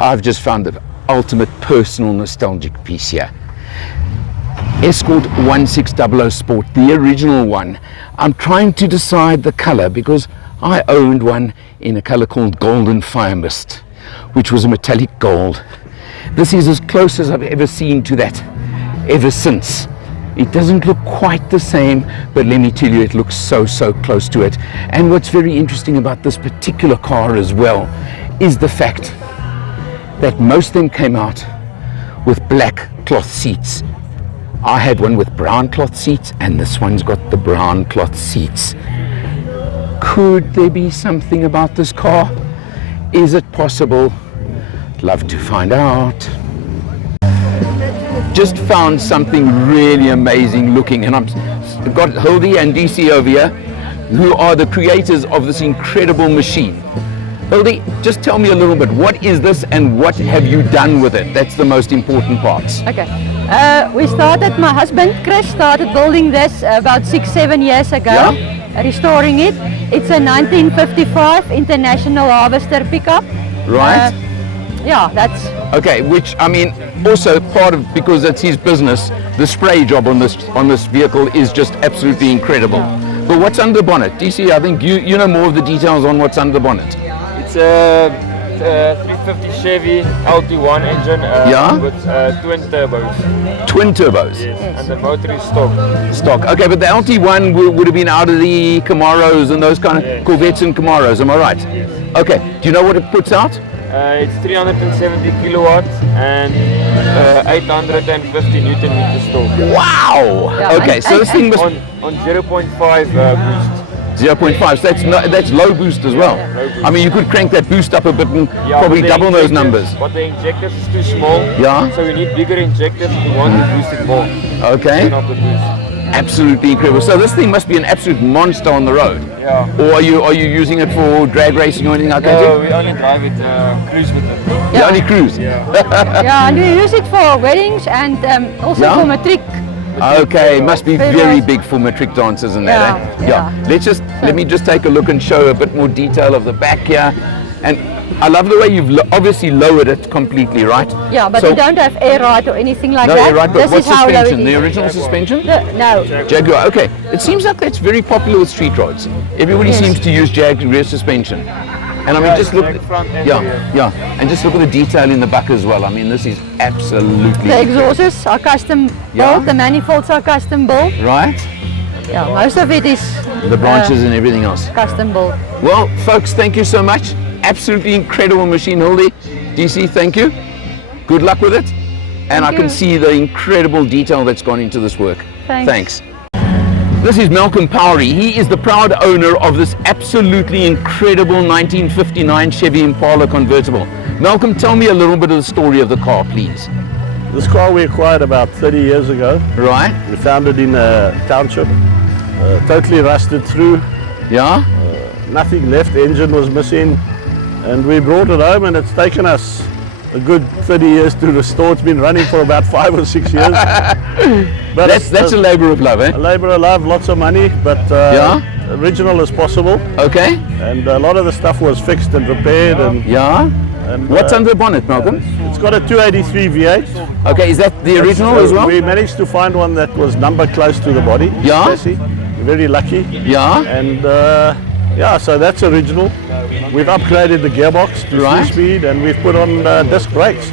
I've just found the ultimate personal nostalgic piece here. Escort 1600 Sport, the original one. I'm trying to decide the color because I owned one in a color called Golden Fire Mist, which was a metallic gold. This is as close as I've ever seen to that ever since. It doesn't look quite the same, but let me tell you, it looks so close to it. And what's very interesting about this particular car as well is the fact that most of them came out with black cloth seats. I had one with brown cloth seats, and this one's got the brown cloth seats. Could there be something about this car? Is it possible? I'd love to find out. Just found something really amazing looking, and I've got Hildy and DC over here, who are the creators of this incredible machine. Hildy, just tell me a little bit, what is this and what have you done with it? That's the most important parts. Okay, my husband Chris started building this about 6-7 years ago, restoring it. It's a 1955 International Harvester pickup. Right. Yeah, that's... Okay, which, I mean, also part of, because it's his business, the spray job on this vehicle is just absolutely incredible. Yeah. But what's under the bonnet? DC, I think you know more of the details on what's under the bonnet. It's a 350 Chevy LT1 engine with twin turbos. Twin turbos? Yes, and the motor is stock. Stock, okay, but the LT1 would have been out of the Camaros and those kind of Corvettes and Camaros, am I right? Yes. Okay, do you know what it puts out? It's 370 kilowatts and 850 Newton meters torque. Wow! Yeah, okay, so this thing must... On 0.5 boost. 0.5, so that's low boost as well. Low I mean, you could crank that boost up a bit and probably double those numbers. But the injectors is too small. Yeah. So we need bigger injectors if we want to boost it more. Okay. Turn up the boost. Absolutely incredible. So this thing must be an absolute monster on the road. Yeah. Or are you using it for drag racing or anything like that? No, we only drive it, cruise with it. You only cruise? Yeah. Yeah, and we use it for weddings and also for matric. Okay, must be very big for matric dancers and that. Let me just take a look and show a bit more detail of the back here. And I love the way you've obviously lowered it completely, right? Yeah, but we don't have air ride or anything like that. No air ride, but what suspension? The original Jaguar. suspension? No. Jaguar, okay. It seems like that's very popular with street roads. Everybody seems to use Jaguar suspension. And I mean, just look, and just look at the detail in the back as well. I mean, this is absolutely... The exhausts are custom built, the manifolds are custom built. Right? Yeah, most of it is... The branches and everything else. Custom built. Well, folks, thank you so much. Absolutely incredible machine, Hildy. DC, thank you. Good luck with it. And I can see the incredible detail that's gone into this work. Thanks. This is Malcolm Powery. He is the proud owner of this absolutely incredible 1959 Chevy Impala convertible. Malcolm, tell me a little bit of the story of the car, please. This car we acquired about 30 years ago. Right. We found it in a township, totally rusted through. Yeah. Nothing left, the engine was missing. And we brought it home, and it's taken us a good 30 years to restore. It's been running for about 5 or 6 years. But that's a labor of love, eh? A labor of love, lots of money, but original as possible. Okay. And a lot of the stuff was fixed and repaired. And, and what's under the bonnet, Malcolm? It's got a 283 V8. Okay, is that the original as well? We managed to find one that was numbered close to the body. Yeah. Chassis. Very lucky. Yeah. And so that's original. We've upgraded the gearbox to 3-speed, and we've put on disc brakes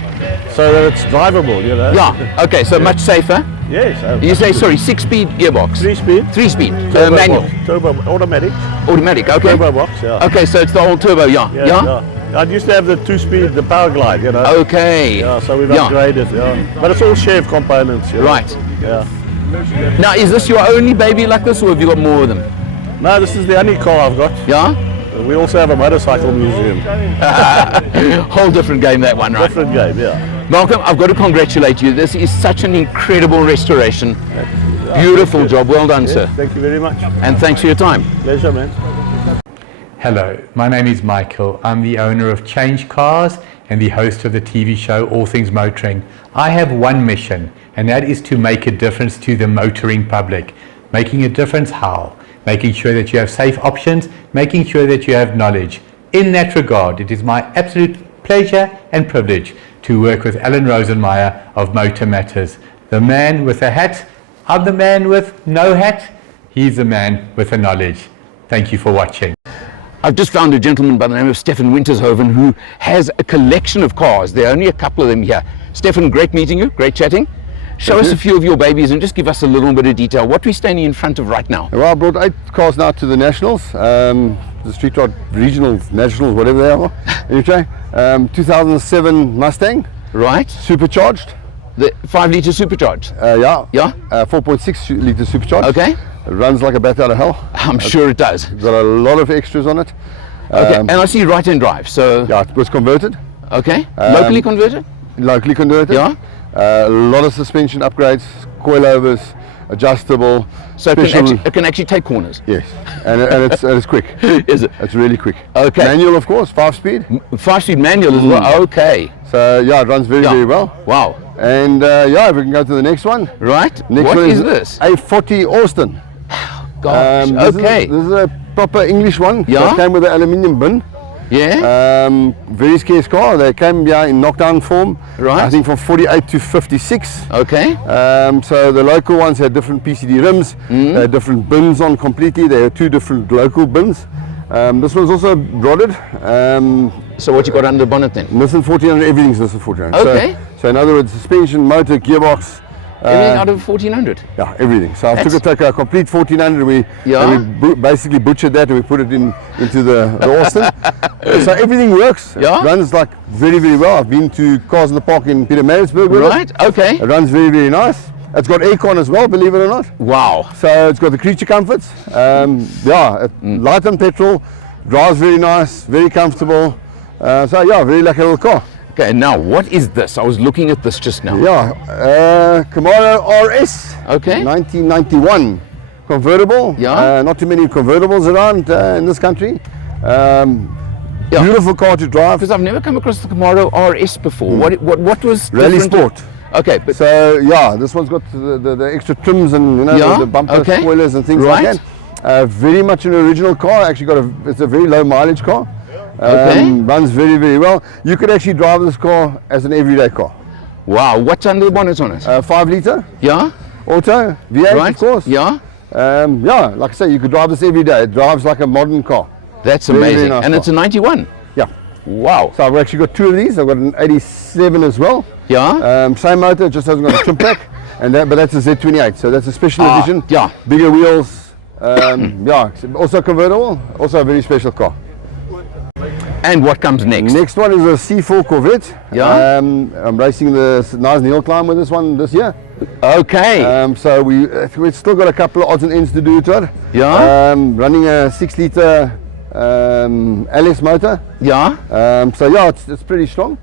so that it's drivable, you know. Yeah, okay, so much safer. Yes. You say, sorry, 6-speed gearbox? 3-speed. 3-speed, manual. Turbo, automatic. Automatic, okay. Turbo box, yeah. Okay, so it's the old turbo, yeah? I used to have the 2-speed, the power glide, you know. Okay. Yeah, so we've upgraded, But it's all shared components, you know. Right. Yeah. Now, is this your only baby like this, or have you got more of them? No, this is the only car I've got. Yeah? We also have a motorcycle museum. Whole different game, that one, right? Different game, yeah. Malcolm, I've got to congratulate you. This is such an incredible restoration. Beautiful job. Well done, sir. Thank you very much. And thanks for your time. Pleasure, man. Hello, my name is Michael. I'm the owner of Change Cars and the host of the TV show All Things Motoring. I have one mission, and that is to make a difference to the motoring public. Making a difference how? Making sure that you have safe options, making sure that you have knowledge. In that regard, it is my absolute pleasure and privilege to work with Alan Rosenmeyer of Motor Matters. The man with a hat, I'm the man with no hat, he's the man with the knowledge. Thank you for watching. I've just found a gentleman by the name of Stefan Wintershoven who has a collection of cars. There are only a couple of them here. Stefan, great meeting you, great chatting. Show us a few of your babies and just give us a little bit of detail. What are we standing in front of right now? Well, I brought 8 cars now to the Nationals, the Street Rod Regionals, Nationals, whatever they are. Anyway, 2007 Mustang, Right. supercharged. The 5 litre supercharged. Yeah. Yeah? 4.6 litre supercharged. Okay. It runs like a bat out of hell. I'm sure it does. Got a lot of extras on it. Okay. And I see right-hand drive. So, Yeah, it was converted, okay. Locally converted? locally converted. Yeah. A lot of suspension upgrades, coilovers, adjustable. So it can actually take corners. Yes, and it's quick. Is it? It's really quick. Okay. Manual, of course, 5-speed. 5-speed manual as well. Okay. So yeah, it runs very, Yeah. very well. Wow. And yeah, if we can go to the next one. Right. Next What one is this? A 40 Austin. Gosh. This Okay. This is a proper English one. Yeah. So it came with an aluminium bin. Yeah. Very scarce car. They came here in knockdown form. Right. I think from 48 to 56. Okay. So the local ones had different PCD rims. They had different bins on completely. There are 2 different local bins. This one's also rodded. So what you got under the bonnet then? Nissan 1400, everything's Nissan 1400. Okay. So in other words, suspension, motor, gearbox. Everything out of 1400. Yeah, everything. So I That's- took a complete 1400. Yeah. And we basically butchered that and we put it into the Austin. So everything works. Yeah. It runs like very, very well. I've been to Cars in the Park in Pietermaritzburg with Right. it. Okay. It runs very, very nice. It's got aircon as well, believe it or not. Wow. So it's got the creature comforts. Light on petrol, drives very nice, very comfortable. So yeah, very lucky little car. Okay. Now what is this? I was looking at this just now. Yeah, Camaro RS. Okay. 1991 convertible. Yeah. Not too many convertibles around in this country. Yeah. Beautiful car to drive. Because I've never come across the Camaro RS before. What was Rally different? Sport. Okay. But So yeah, this one's got the extra trims and Yeah, the bumper okay. spoilers and things Right. like that. Very much an original car. Actually it's a very low mileage car. Okay. Runs very, very well. You could actually drive this car as an everyday car. wow. What's under the bonnet on it? 5 litre Yeah. auto V8, Right. of course. Yeah. Yeah, like I say, you could drive this every day. It drives like a modern car. That's Very, very amazing. nice And car. it's a 91. Yeah. Wow. So I've actually got 2 of these. I've got an 87 as well. Yeah. Same motor, just hasn't got a trim pack. But that's a Z28, so that's a special edition. yeah. Bigger wheels. Yeah, also convertible. Also a very special car. And what comes next? Next one is a C4 Corvette. Yeah. I'm racing the nice Neil climb with this one this year. Okay. So we've still got a couple of odds and ends to do to it. Yeah. Running a 6 litre LS motor. yeah. So yeah, it's pretty strong.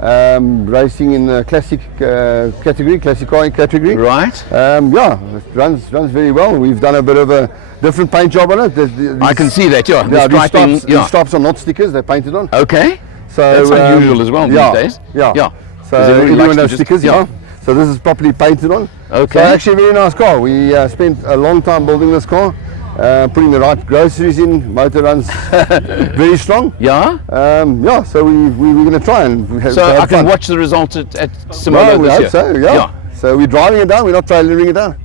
Racing in the classic category, classic car category. Right. Yeah, it runs very well. We've done a bit of a different paint job on it. I can see that. Yeah. The Yeah, these striping. stripes, these stripes are not stickers; they're painted on. Okay. So That's unusual as well these yeah, days. Yeah, Yeah. So 'Cause everybody everyone likes to knows just- stickers. yeah. Yeah. So this is properly painted on. Okay. So actually a very nice car. We spent a long time building this car, putting the right groceries in. Motor runs very strong. Yeah. Yeah. So we're going to try and have, So have I can fun. watch the result at Simola Well, we this hope year. so. Yeah. So we're driving it down. We're not trailering it down.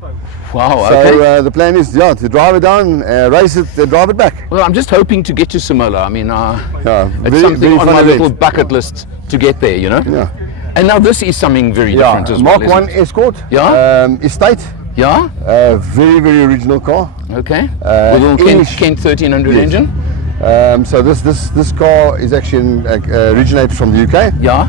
Wow. So Okay. the plan is to drive it down, race it, then drive it back. Well, I'm just hoping to get to Simola. I mean, Yeah, it's very, something very on fun my event. little bucket list to get there. You know. Yeah. And now this is something very Yeah, different as Mark well. 1 isn't it? Escort. Yeah? Estate. Yeah. Very, very original car. Okay. With a little Kent, English- Kent 1300 Yes. engine. So this car is actually originated from the UK. Yeah.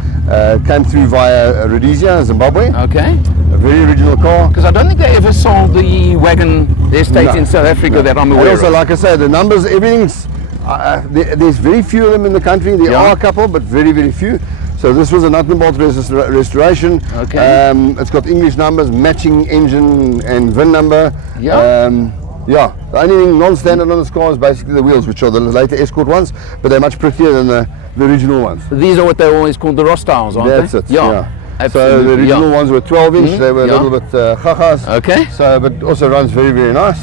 Came through via Rhodesia, Zimbabwe. Okay. A very original car. Because I don't think they ever sold the wagon, the estate No, in South Africa no. that I'm And aware also, of. like I said, the numbers, everything's there's very few of them in the country. There Yeah. are a couple, but very, very few. So this was a nut and bolt restoration. Okay. It's got English numbers, matching engine and VIN number. Yeah. Yeah. The only thing non-standard on this car is basically the wheels, which are the later Escort ones, but they're much prettier than the original ones. These are what they always called the Rostyles, aren't That's they? it. Yeah. So Absolutely. the original yeah. ones were 12-inch. They were yeah. a little bit chachas. Okay. So, but also runs very, very nice.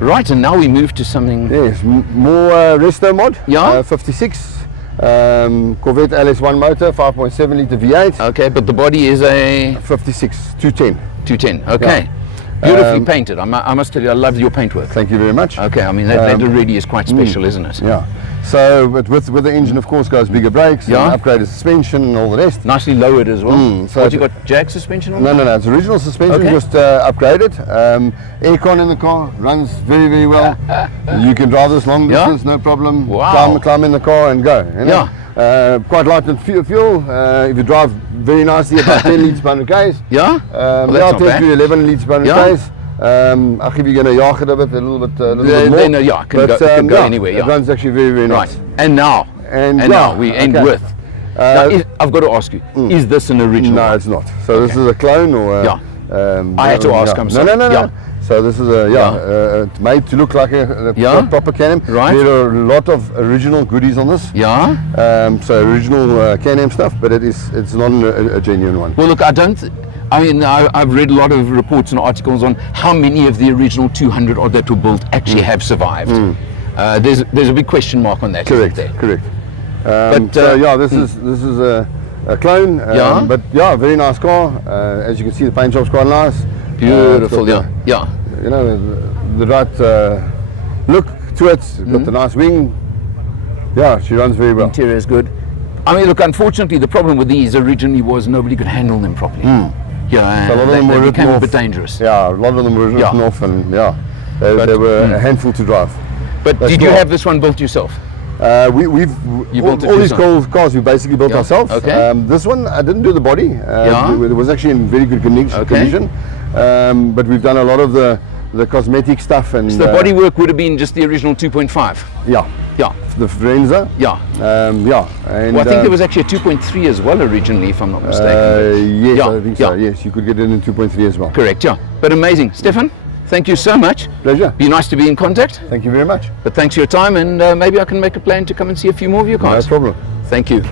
Right, and now we move to something. Yes, more resto mod. Yeah. 56. Corvette LS1 motor, 5.7 litre V8, Okay, but the body is a 56, 210. 210. Okay. Beautifully painted. I must tell you, I love your paintwork. Thank you very much. Okay, I mean, that already is quite special, isn't it? Yeah. So, but with the engine, of course, goes bigger brakes, Yeah. and upgraded suspension, and all the rest. Nicely lowered as well. so What, you got Jag suspension on? No, it's original suspension, Okay. just upgraded. Aircon in the car, runs very, very well. You can drive this long Yeah? distance, no problem. Wow. Climb in the car and go. You know? Quite light in fuel. If you drive very nicely, about 10 litres per 100 k's. Yeah? Well, that's I'll not take bad. you 11 litres per 100 Yeah. k's. I'll give you a yard a little bit more. Then, yeah, it can go anywhere, yeah. It runs actually very, very Right. nice. And now, And now we end okay. with. Now, I've got to ask you, is this an original? No, it's not. So this is a clone, or Yeah. I had to ask, I'm sorry. No. Yeah. So this is it's made to look like a Yeah. proper Can-Am. Right. There are a lot of original goodies on this. Yeah? So original Can-Am stuff, but it's not a genuine one. Well, look, I've read a lot of reports and articles on how many of the original 200 odd that were built actually have survived. There's a big question mark on that. Correct. Isn't there? Correct. But, So yeah, this is a clone. Yeah. But yeah, very nice car. As you can see, the paint job's quite nice. Beautiful, It's got yeah. You know, the right look to it. It's got the nice wing. Yeah, she runs very well. Interior is good. I mean, look, unfortunately, the problem with these originally was nobody could handle them properly. Yeah, So a lot of they, them were they written became a off. bit dangerous. Yeah, a lot of them were written Yeah. off, and yeah, they were a handful to drive. But That's did you cool. have this one built yourself? We've You all, built it all these yourself? cars we basically built Yeah. ourselves. Okay. This one I didn't do the body. Yeah. It was actually in very good condition. But we've done a lot of the cosmetic stuff, and So the bodywork would have been just the original 2.5. Yeah, Yeah, the Frenza. yeah. Yeah, and Well, I think there was actually a 2.3 as well originally, if I'm not mistaken. yes, Yeah, I think so. yeah. Yes, you could get it in 2.3 as well. Correct, yeah. But amazing. Stefan, thank you so much. Pleasure. Be nice to be in contact. Thank you very much. But thanks for your time, and maybe I can make a plan to come and see a few more of your No cars. problem. Thank you.